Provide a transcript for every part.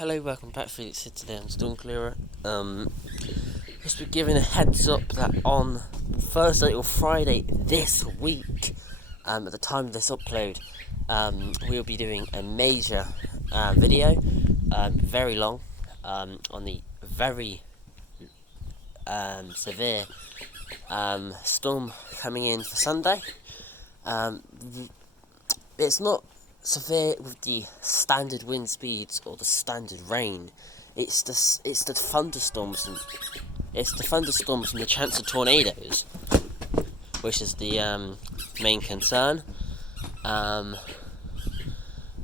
Hello, welcome back. Felix here today on Storm Clearer. Just be giving a heads up that on Thursday or Friday this week, at the time of this upload, we'll be doing a major video, very long, on the very severe storm coming in for Sunday. It's not severe with the standard wind speeds or the standard rain. It's the thunderstorms and the chance of tornadoes, which is the main concern.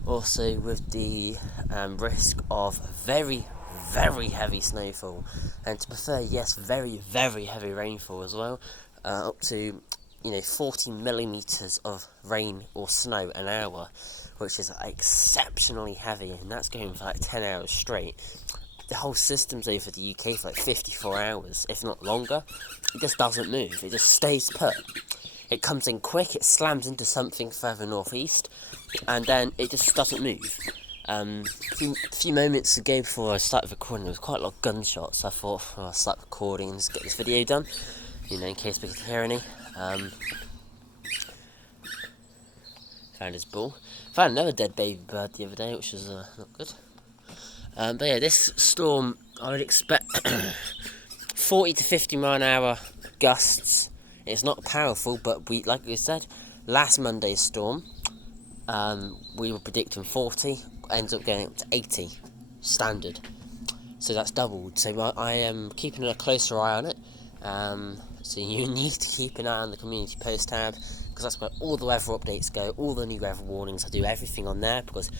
Also with the risk of very, very heavy snowfall, and to prefer, yes, very, very heavy rainfall as well, up to 40 millimeters of rain or snow an hour, which is exceptionally heavy, and that's going for like 10 hours straight. The whole system's over the UK for like 54 hours, if not longer. It just doesn't move, it just stays put. It comes in quick, it slams into something further northeast, and then it just doesn't move. A few moments ago before I started recording, there was quite a lot of gunshots. I thought, I'll start recording and just get this video done, in case we could hear any. Found his ball. Found another dead baby bird the other day, which was not good. But yeah, this storm, I would expect 40 to 50 mile an hour gusts. It's not powerful, but like we said, last Monday's storm, we were predicting 40, ends up going up to 80 standard. So that's doubled. So I am keeping a closer eye on it. So you need to keep an eye on the community post tab, because that's where all the weather updates go, all the new weather warnings. I do everything on there, because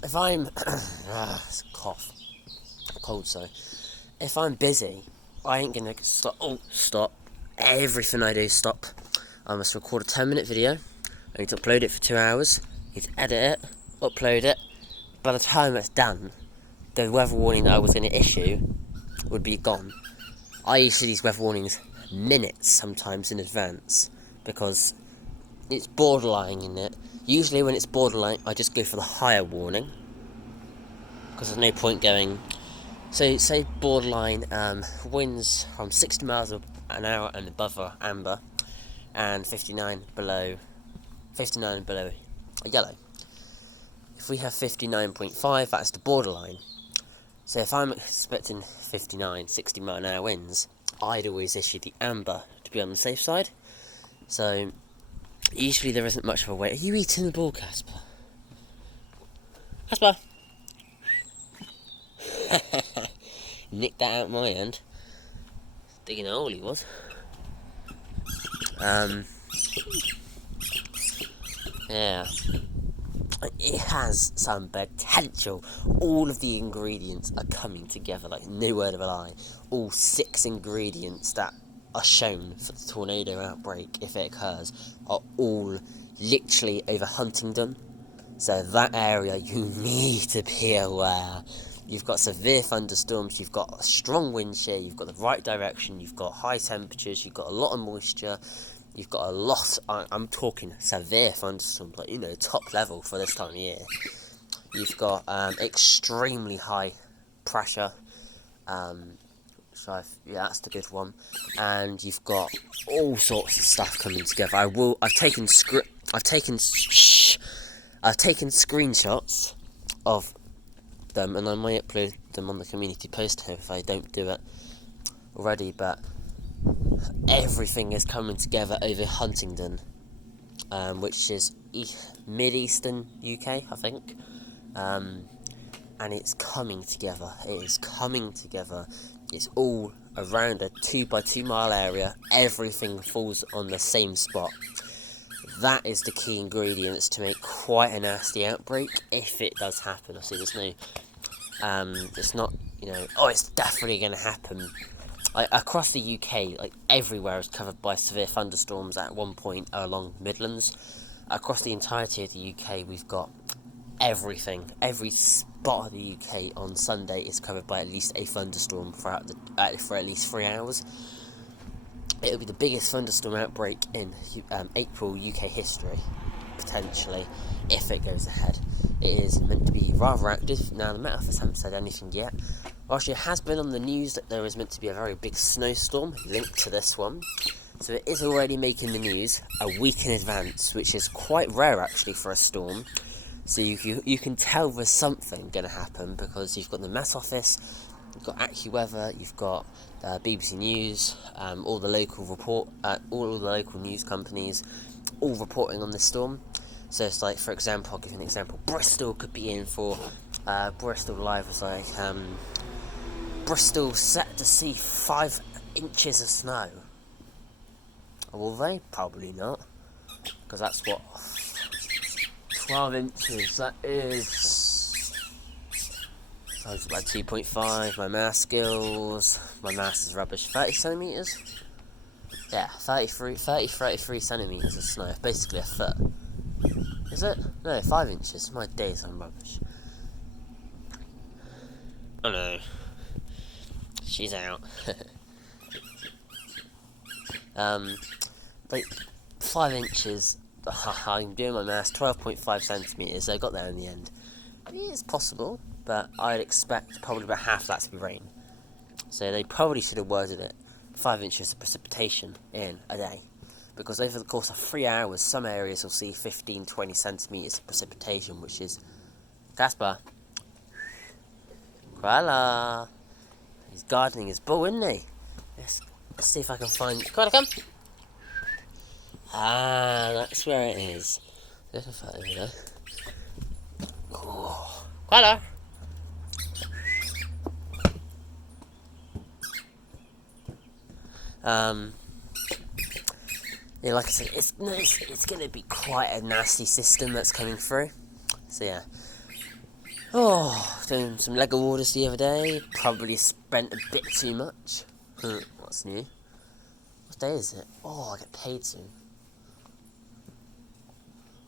if I'm it's a cough, cold, sorry. If I'm busy, I ain't gonna stop. Everything I do, stop. I must record a 10-minute video. I need to upload it for 2 hours. I need to edit it, upload it. By the time it's done, the weather warning that I was going to issue would be gone. I issue these weather warnings minutes sometimes in advance, because it's borderline in it. Usually when it's borderline, I just go for the higher warning, because there's no point going. So say borderline winds from 60 miles an hour and above are amber, and 59 below yellow. If we have 59.5, that's the borderline. So if I'm expecting 59, 60 mile an hour winds, I'd always issue the amber to be on the safe side. So usually there isn't much of a wait. Are you eating the ball, Casper? Casper! Nicked that out my end. Digging a hole he was. Yeah. It has some potential. All of the ingredients are coming together, like no word of a lie. All 6 ingredients that are shown for the tornado outbreak, if it occurs, are all literally over Huntingdon. So that area, you need to be aware. You've got severe thunderstorms, you've got a strong wind shear, you've got the right direction, you've got high temperatures, you've got a lot of moisture. You've got a lot, I'm talking severe thunderstorms, like, top level for this time of year. You've got extremely high pressure, that's the good one. And you've got all sorts of stuff coming together. I've taken screenshots of them, and I might upload them on the community post here if I don't do it already, but everything is coming together over Huntingdon, which is mid-eastern UK, I think, and it's coming together. It is coming together. It's all around a 2 by 2 mile area. Everything falls on the same spot. That is the key ingredients to make quite a nasty outbreak if it does happen. I see there's no, it's not, it's definitely going to happen. Across the UK, like everywhere is covered by severe thunderstorms at one point along the Midlands. Across the entirety of the UK, we've got everything. Every spot of the UK on Sunday is covered by at least a thunderstorm for at least 3 hours. It'll be the biggest thunderstorm outbreak in April UK history. potentially, if it goes ahead. It is meant to be rather active. Now, the Met Office haven't said anything yet. Actually, it has been on the news that there is meant to be a very big snowstorm linked to this one. So it is already making the news a week in advance, which is quite rare actually for a storm. So you can tell there's something going to happen, because you've got the Met Office, you've got AccuWeather, you've got BBC News, all the local news companies, all reporting on this storm. So it's like, for example, I'll give you an example. Bristol could be in for Bristol Live was like Bristol set to see 5 inches of snow. Will they? Probably not, because that's what 12 inches. That is times by 2.5. My math skills. My math is rubbish. 30 centimeters. Yeah, 33 centimeters of snow. Basically a foot. Is it? No, 5 inches. My days, I'm rubbish. Oh no. She's out. Like 5 inches. I'm doing my maths. 12.5 centimeters. So I got there in the end. It's possible, but I'd expect probably about half that to be rain. So they probably should have worded it 5 inches of precipitation in a day, because over the course of 3 hours, some areas will see 15-20 centimeters of precipitation, which is Casper. Voila! He's gardening his bull, isn't he? Let's see if I can find. Come on, come. Ah, that's where it is. There's a photo there. Oh, Voila! Yeah, like I said, it's going to be quite a nasty system that's coming through. So yeah. Oh, doing some Lego orders the other day. Probably spent a bit too much. What's new? What day is it? Oh, I get paid soon.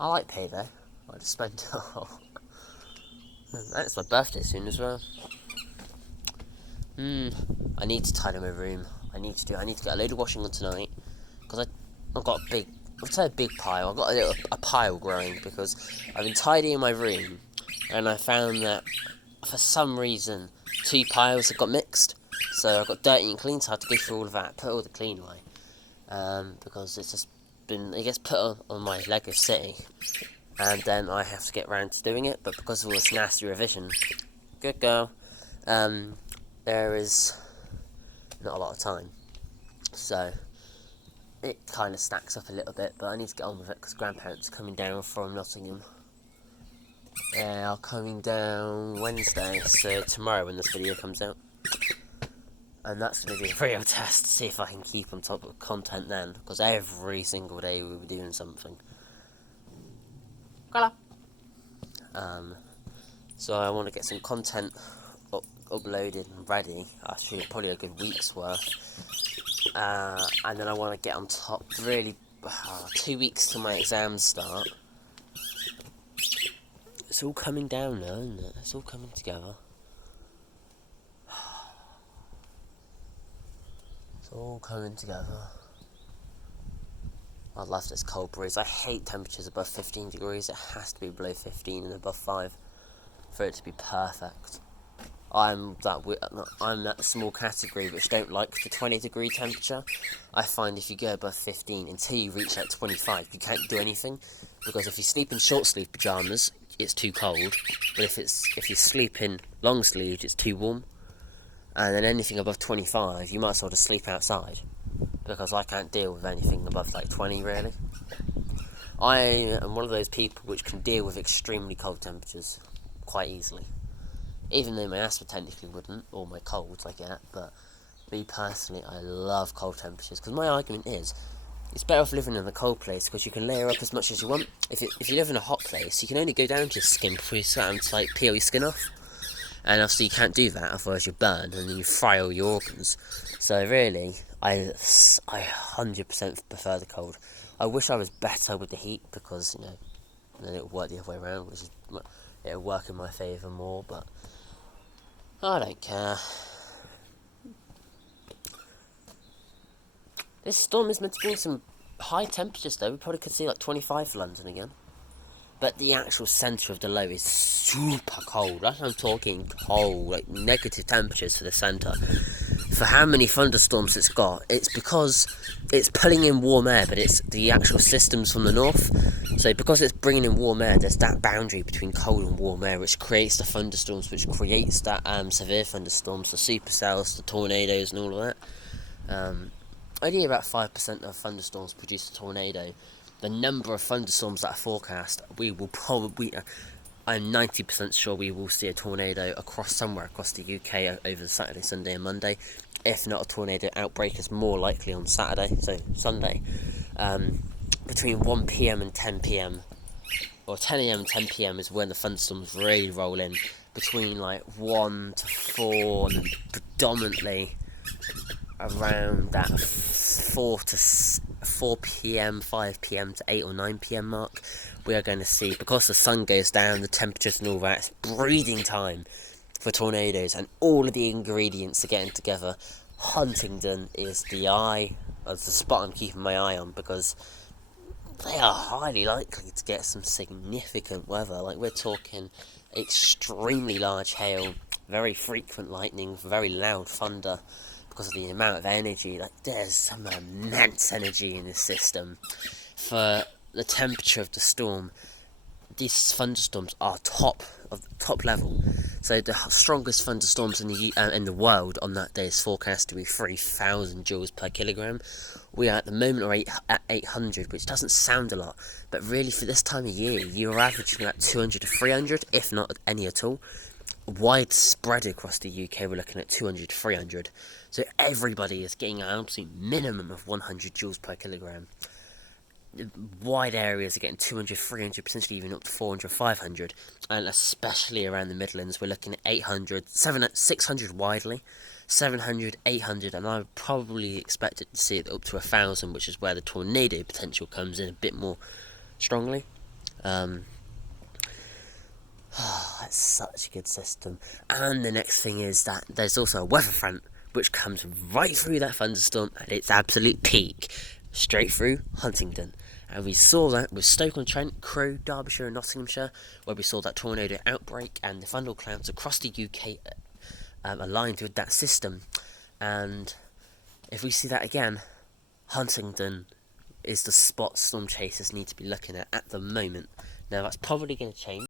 I like payday. I just spent it all. It's my birthday soon as well. I need to tidy my room. I need to get a load of washing on tonight, because I've got a big pile. I've got a pile growing, because I've been tidying my room, and I found that for some reason 2 piles have got mixed. So I've got dirty and clean, so I have to go through all of that, put all the clean away, because it gets put on my Lego City, and then I have to get round to doing it. But because of all this nasty revision, good girl, there is not a lot of time, so it kind of stacks up a little bit, but I need to get on with it, because grandparents are coming down from Nottingham. They are coming down Wednesday, so tomorrow when this video comes out. And that's going to be a real test to see if I can keep on top of content then, because every single day we'll be doing something. Hello. So I want to get some content uploaded and ready. Actually, probably a good week's worth. And then I want to get on top. Really, 2 weeks till my exams start. It's all coming down now, isn't it? It's all coming together. It's all coming together. I love this cold breeze. I hate temperatures above 15 degrees. It has to be below 15 and above 5 for it to be perfect. I'm that small category which don't like the 20 degree temperature. I find if you go above 15 until you reach like 25, you can't do anything, because if you sleep in short sleeve pyjamas, it's too cold. But if you sleep in long sleeves, it's too warm. And then anything above 25, you might as well just sleep outside, because I can't deal with anything above like 20 really. I am one of those people which can deal with extremely cold temperatures quite easily. Even though my asthma technically wouldn't, or my colds I get, but me personally, I love cold temperatures, because my argument is, it's better off living in a cold place, because you can layer up as much as you want. If you live in a hot place, you can only go down to your skin before you start having to like peel your skin off. And obviously you can't do that, otherwise you burn, and then you fry all your organs. So really, I 100% prefer the cold. I wish I was better with the heat, because, you know, then it would work the other way around, which is, it would work in my favour more, but I don't care. This storm is meant to bring some high temperatures though. We probably could see like 25 for London again. but the actual centre of the low is super cold. That's what I'm talking cold, like negative temperatures for the centre. For how many thunderstorms it's got, it's because it's pulling in warm air, but it's the actual systems from the north. So because it's bringing in warm air, there's that boundary between cold and warm air, which creates the thunderstorms, which creates that severe thunderstorms, the supercells, the tornadoes, and all of that. Only about 5% of thunderstorms produce a tornado. The number of thunderstorms that are forecast, I'm 90% sure we will see a tornado somewhere across the UK over Saturday, Sunday and Monday. If not, a tornado outbreak is more likely on Saturday, so Sunday. Between 1pm and 10pm, or 10am and 10pm is when the thunderstorms really roll in. Between like 1 to 4, and predominantly around that 4pm, 5pm to 8 or 9pm mark, we are going to see, because the sun goes down, the temperatures and all that, it's breeding time for tornadoes, and all of the ingredients are getting together. Huntingdon is the spot I'm keeping my eye on, because they are highly likely to get some significant weather. Like, we're talking extremely large hail, very frequent lightning, very loud thunder, because of the amount of energy. Like, there's some immense energy in this system. For the temperature of the storm, these thunderstorms are top level. So the strongest thunderstorms in the world on that day is forecast to be 3,000 joules per kilogram. We are at the moment at 800, which doesn't sound a lot, but really for this time of year, you're averaging about 200 to 300, if not any at all. Widespread across the UK, we're looking at 200 to 300. So everybody is getting an absolute minimum of 100 joules per kilogram. Wide areas are getting 200, 300, potentially even up to 400, 500. And especially around the Midlands, we're looking at 800, 600 widely, 700, 800, and I would probably expect it to see it up to 1,000, which is where the tornado potential comes in a bit more strongly. It's such a good system. And the next thing is that there's also a weather front which comes right through that thunderstorm at its absolute peak, straight through Huntingdon. And we saw that with Stoke-on-Trent, Crewe, Derbyshire and Nottinghamshire, where we saw that tornado outbreak, and the thunderclouds across the UK aligned with that system. And if we see that again, Huntingdon is the spot storm chasers need to be looking at the moment. Now, that's probably going to change.